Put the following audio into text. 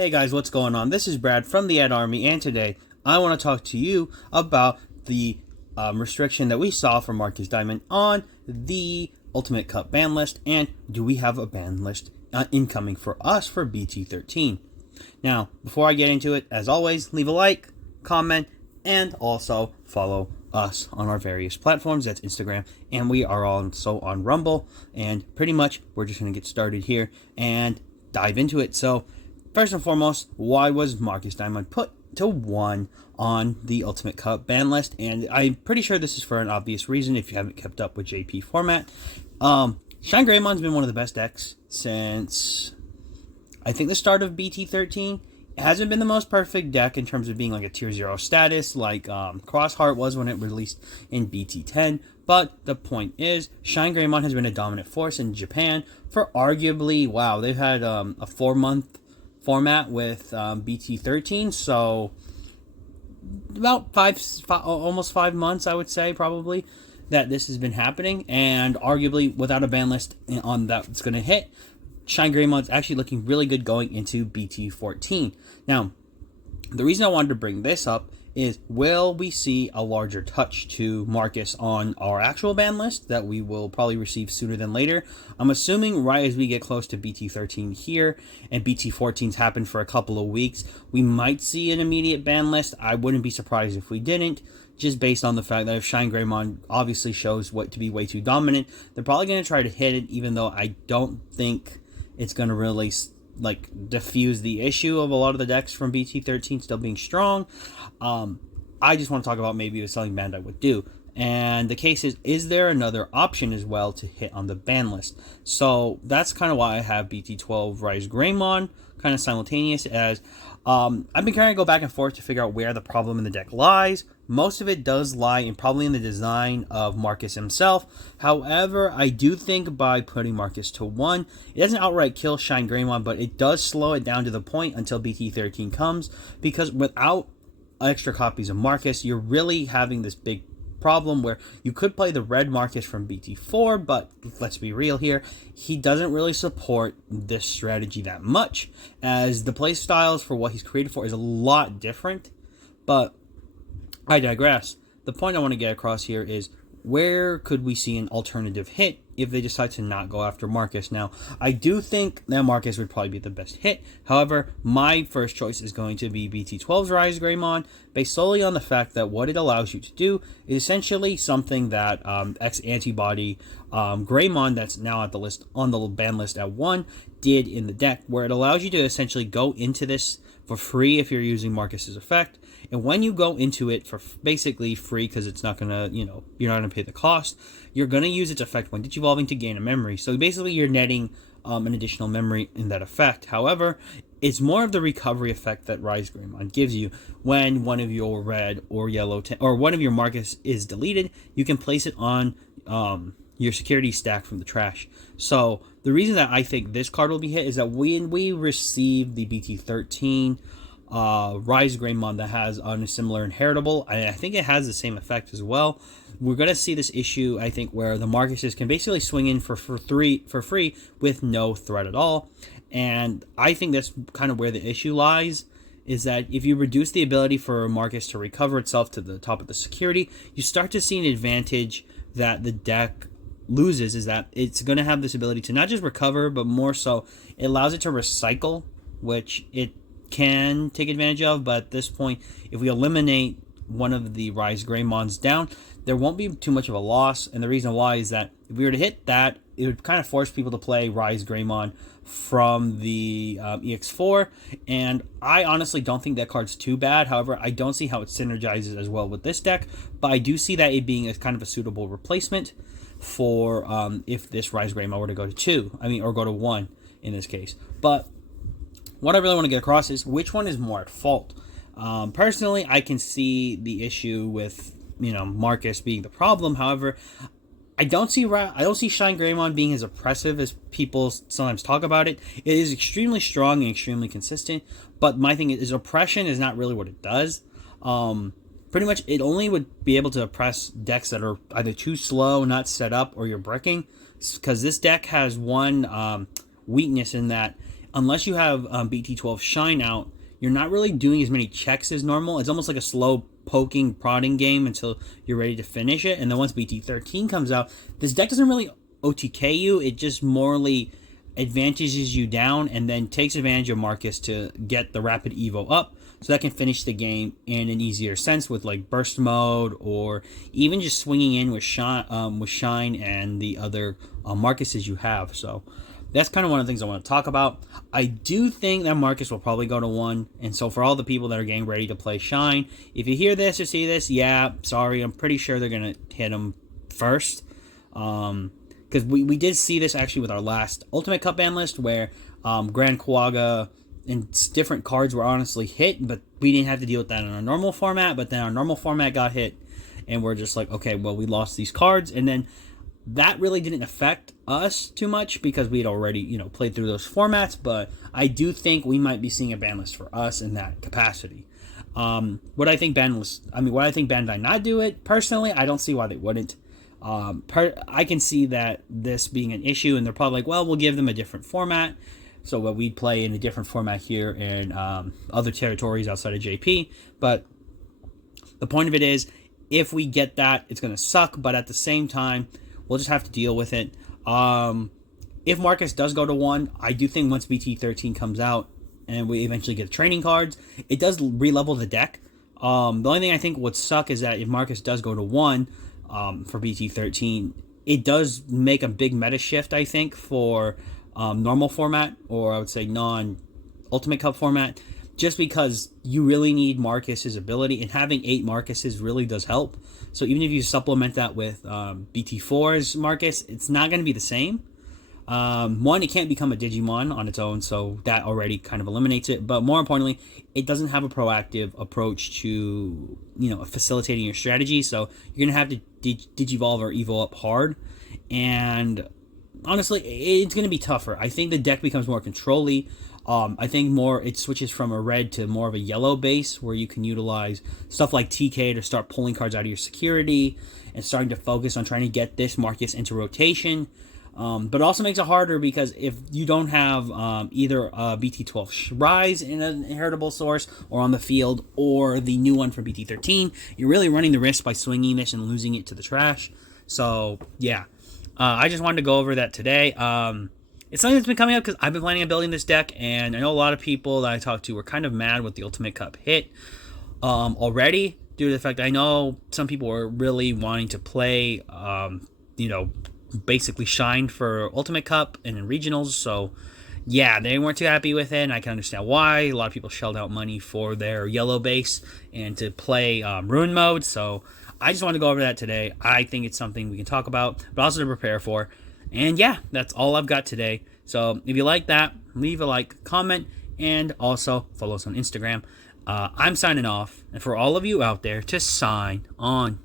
Hey guys, what's going on? This is Brad from the Ad Army, and today I want to talk to you about the restriction that we saw for Marcus Diamond on the Ultimate Cup ban list, and do we have a ban list incoming for us for BT13? Now, before I get into it, as always, leave a like, comment, and also follow us on our various platforms. That's Instagram, and we are also on Rumble, and pretty much we're just going to get started here and dive into it. So, first and foremost, why was Marcus Diamond put to 1 on the Ultimate Cup ban list? And I'm pretty sure this is for an obvious reason if you haven't kept up with JP format. Shine Greymond's been one of the best decks since, I think, the start of BT13. It hasn't been the most perfect deck in terms of being like a tier 0 status like Crossheart was when it released in BT10. But the point is, Shine Greymond has been a dominant force in Japan for arguably, wow, they've had a 4-month format with BT13, so about almost 5 months, I would say, probably, that this has been happening, and arguably without a ban list on that's going to hit, Shine Greymond's actually looking really good going into BT14. Now, the reason I wanted to bring this up is, will we see a larger touch to Marcus on our actual ban list that we will probably receive sooner than later? I'm assuming right as we get close to BT13 here and BT14's happened for a couple of weeks, we might see an immediate ban list. I wouldn't be surprised if we didn't, just based on the fact that if Shine Greymond obviously shows what to be way too dominant, they're probably going to try to hit it, even though I don't think it's going to really diffuse the issue of a lot of the decks from BT13 still being strong. I just want to talk about maybe what something Bandai would do. And the case is there another option as well to hit on the ban list? So that's kind of why I have BT12 Rise Greymon kind of simultaneous, as I've been trying to go back and forth to figure out where the problem in the deck lies. Most of it does lie probably in the design of Marcus himself. However, I do think by putting Marcus to 1, it doesn't outright kill Shine Greymon, but it does slow it down to the point until BT13 comes, because without extra copies of Marcus, you're really having this big problem where you could play the red Marcus from BT4, but let's be real here, he doesn't really support this strategy that much, as the play styles for what he's created for is a lot different. But I digress. The point I want to get across here is, where could we see an alternative hit if they decide to not go after Marcus? Now, I do think that Marcus would probably be the best hit. However, my first choice is going to be BT12's Rise Greymon, based solely on the fact that what it allows you to do is essentially something that X-Antibody Greymon, that's now at the list on the ban list at 1, did in the deck, where it allows you to essentially go into this for free if you're using Marcus's effect. And when you go into it for basically free, because it's not going to, you're not going to pay the cost, you're going to use its effect when digivolving to gain a memory. So basically you're netting an additional memory in that effect. However, it's more of the recovery effect that Rise Greymon gives you. When one of your red or yellow or one of your Marcus is deleted, you can place it on your security stack from the trash. So the reason that I think this card will be hit is that when we receive the BT13 Rise Greymon that has on a similar inheritable, I think it has the same effect as well, we're going to see this issue, I think, where the Marcuses can basically swing in for free with no threat at all. And I think that's kind of where the issue lies, is that if you reduce the ability for Marcus to recover itself to the top of the security, you start to see an advantage that the deck loses, is that it's going to have this ability to not just recover, but more so it allows it to recycle, which it can take advantage of. But at this point, if we eliminate one of the Rise Greymons down, there won't be too much of a loss. And the reason why is that if we were to hit that, it would kind of force people to play Rise Greymon from the EX4, and I honestly don't think that card's too bad. However, I don't see how it synergizes as well with this deck, but I do see that it being a kind of a suitable replacement for if this Rise Greymon were to go to 2, or go to 1 in this case. But what I really want to get across is, which one is more at fault? Personally, I can see the issue with Marcus being the problem. However, I don't see Shine Greymon being as oppressive as people sometimes talk about it. It is extremely strong and extremely consistent, but my thing is oppression is not really what it does. Pretty much, it only would be able to oppress decks that are either too slow, not set up, or you're bricking. Because this deck has one weakness in that unless you have BT12 Shine out, you're not really doing as many checks as normal. It's almost like a slow poking, prodding game until you're ready to finish it. And then once BT13 comes out, this deck doesn't really OTK you. It just morally advantages you down and then takes advantage of Marcus to get the rapid Evo up, so that can finish the game in an easier sense with like burst mode, or even just swinging in with Shine and the other Marcuses you have. So that's kind of one of the things I want to talk about. I do think that Marcus will probably go to 1. And so for all the people that are getting ready to play Shine, if you hear this or see this, yeah, sorry, I'm pretty sure they're going to hit him first. Because we did see this actually with our last Ultimate Cup ban list, where Grand Quagga and different cards were honestly hit, but we didn't have to deal with that in our normal format. But then our normal format got hit, and we're just like, okay, well, we lost these cards. And then that really didn't affect us too much because we had already, played through those formats. But I do think we might be seeing a ban list for us in that capacity. Would I think Bandai not do it? Personally, I don't see why they wouldn't. I can see that this being an issue, and they're probably like, well, we'll give them a different format. So we'd play in a different format here in other territories outside of JP. But the point of it is, if we get that, it's going to suck. But at the same time, we'll just have to deal with it. If Marcus does go to 1, I do think once BT13 comes out and we eventually get training cards, it does re-level the deck. The only thing I think would suck is that if Marcus does go to 1 for BT13, it does make a big meta shift, I think, for normal format, or I would say non-Ultimate Cup format, just because you really need Marcus's ability, and having 8 Marcuses really does help. So even if you supplement that with BT4's Marcus, it's not going to be the same. One, it can't become a Digimon on its own, so that already kind of eliminates it. But more importantly, it doesn't have a proactive approach to, facilitating your strategy. So you're going to have to Digivolve or Evo up hard. And honestly, it's going to be tougher. I think the deck becomes more control-y. I think it switches from a red to more of a yellow base, where you can utilize stuff like TK to start pulling cards out of your security and starting to focus on trying to get this Marcus into rotation. But it also makes it harder because if you don't have either BT12 Rise in an inheritable source or on the field, or the new one from BT13, you're really running the risk by swinging this and losing it to the trash. So, yeah. I just wanted to go over that today. It's something that's been coming up because I've been planning on building this deck, and I know a lot of people that I talked to were kind of mad with the Ultimate Cup hit already, due to the fact that I know some people were really wanting to play, basically Shine for Ultimate Cup and in regionals. So yeah, they weren't too happy with it, and I can understand why. A lot of people shelled out money for their yellow base and to play Ruin mode. So I just wanted to go over that today. I think it's something we can talk about, but also to prepare for. And yeah, that's all I've got today. So if you like that, leave a like, comment, and also follow us on Instagram. I'm signing off, and for all of you out there, to sign on.